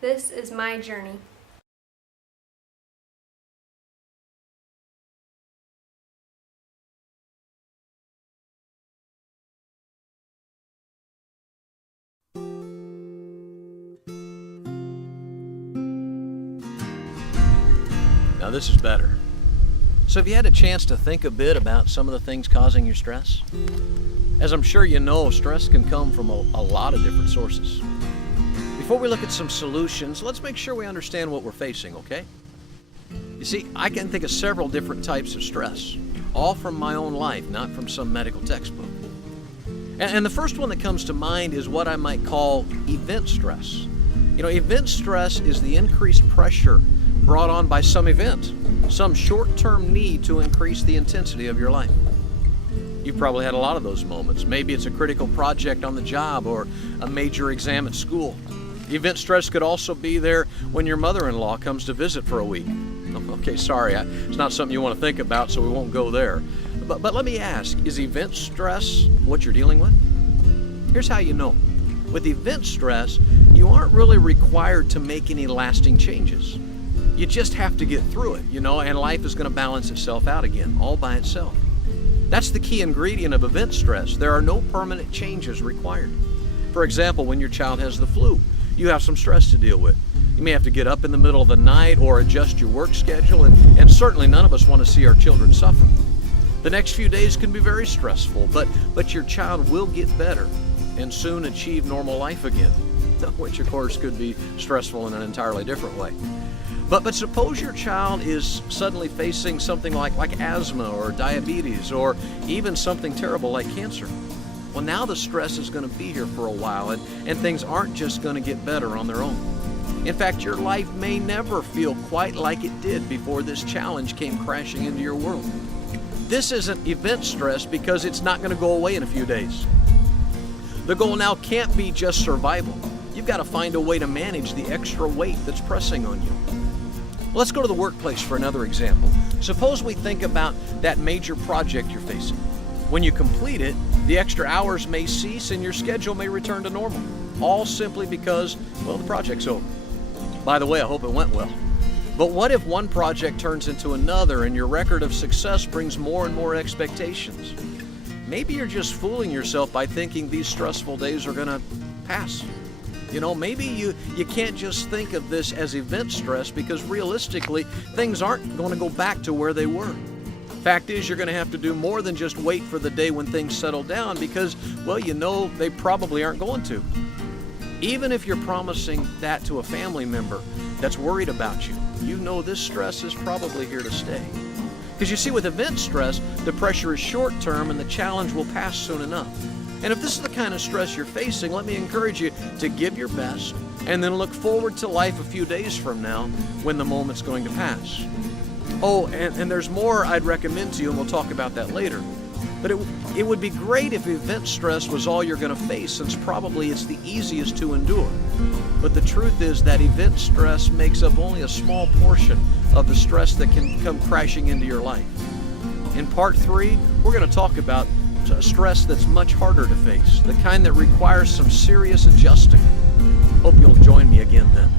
This is my journey. Now this is better. So have you had a chance to think a bit about some of the things causing your stress? As I'm sure you know, stress can come from a lot of different sources. Before we look at some solutions, let's make sure we understand what we're facing, okay? You see, I can think of several different types of stress, all from my own life, not from some medical textbook. And the first one that comes to mind is what I might call event stress. You know, event stress is the increased pressure brought on by some event, some short-term need to increase the intensity of your life. You've probably had a lot of those moments. Maybe it's a critical project on the job or a major exam at school. Event stress could also be there when your mother-in-law comes to visit for a week. Okay, sorry, it's not something you want to think about, so we won't go there. But let me ask, is event stress what you're dealing with? Here's how you know. With event stress, you aren't really required to make any lasting changes. You just have to get through it, and life is going to balance itself out again, all by itself. That's the key ingredient of event stress. There are no permanent changes required. For example, when your child has the flu, you have some stress to deal with. You may have to get up in the middle of the night or adjust your work schedule, and certainly none of us want to see our children suffer. The next few days can be very stressful, but your child will get better and soon achieve normal life again, which of course could be stressful in an entirely different way. But suppose your child is suddenly facing something like asthma or diabetes or even something terrible like cancer. Well, now the stress is going to be here for a while, and things aren't just going to get better on their own. In fact, your life may never feel quite like it did before this challenge came crashing into your world. This isn't event stress because it's not going to go away in a few days. The goal now can't be just survival. You've got to find a way to manage the extra weight that's pressing on you. Let's go to the workplace for another example. Suppose we think about that major project you're facing. When you complete it, the extra hours may cease and your schedule may return to normal, all simply because, well, the project's over. By the way, I hope it went well. But what if one project turns into another and your record of success brings more and more expectations? Maybe you're just fooling yourself by thinking these stressful days are going to pass. Maybe you can't just think of this as event stress because realistically, things aren't going to go back to where they were. Fact is, you're going to have to do more than just wait for the day when things settle down because, well, they probably aren't going to. Even if you're promising that to a family member that's worried about you, this stress is probably here to stay. Because you see, with event stress, the pressure is short-term and the challenge will pass soon enough. And if this is the kind of stress you're facing, let me encourage you to give your best and then look forward to life a few days from now when the moment's going to pass. Oh, and there's more I'd recommend to you, and we'll talk about that later. But it would be great if event stress was all you're going to face, since probably it's the easiest to endure. But the truth is that event stress makes up only a small portion of the stress that can come crashing into your life. In part 3, we're going to talk about stress that's much harder to face, the kind that requires some serious adjusting. Hope you'll join me again then.